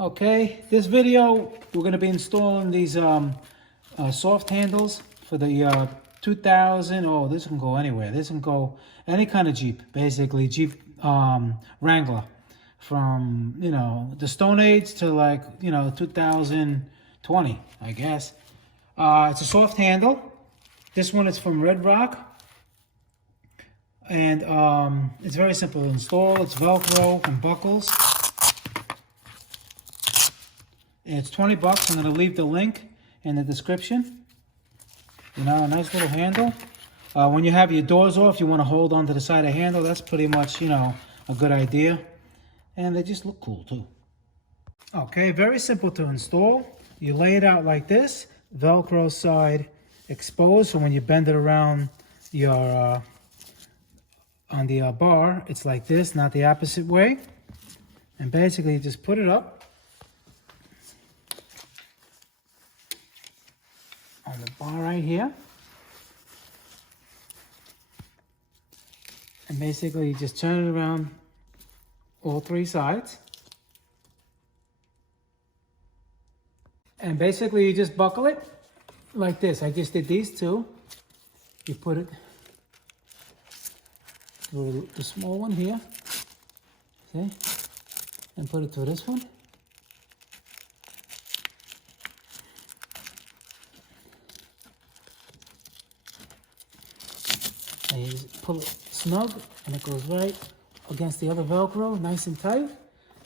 Okay, this video we're going to be installing these soft handles for the 2000. Oh, this can go anywhere. This can go any kind of Jeep, basically Jeep Wrangler, from the Stone Age to 2020, I guess. It's a soft handle. This one is from RedRock, and it's very simple to install. It's Velcro and buckles. It's $20. I'm going to leave the link in the description. A nice little handle. When you have your doors off, you want to hold onto the side of the handle. That's pretty much, a good idea. And they just look cool too. Okay, very simple to install. You lay it out like this. Velcro side exposed, so when you bend it around your on the bar, it's like this, not the opposite way. And basically, you just put it up on the bar right here, and basically you just turn it around all three sides, and basically you just buckle it like this. I just did these two. You put it through the small one here, see, and put it through this one. And you just pull it snug, and it goes right against the other Velcro, nice and tight.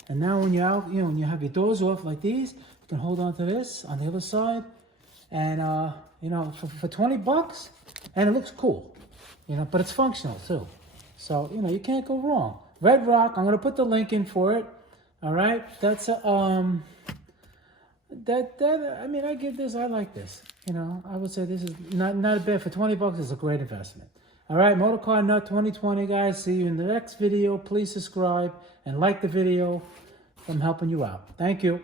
And now when you're out, when you have your doors off like these, you can hold on to this on the other side. And, for $20, and it looks cool, but it's functional too. So, you can't go wrong. RedRock, I'm going to put the link in for it. All right. That's, I give this, I like this. I would say this is not bad. For $20, it's a great investment. All right, Motorcar Nut 2020, guys. See you in the next video. Please subscribe and like the video. I'm helping you out. Thank you.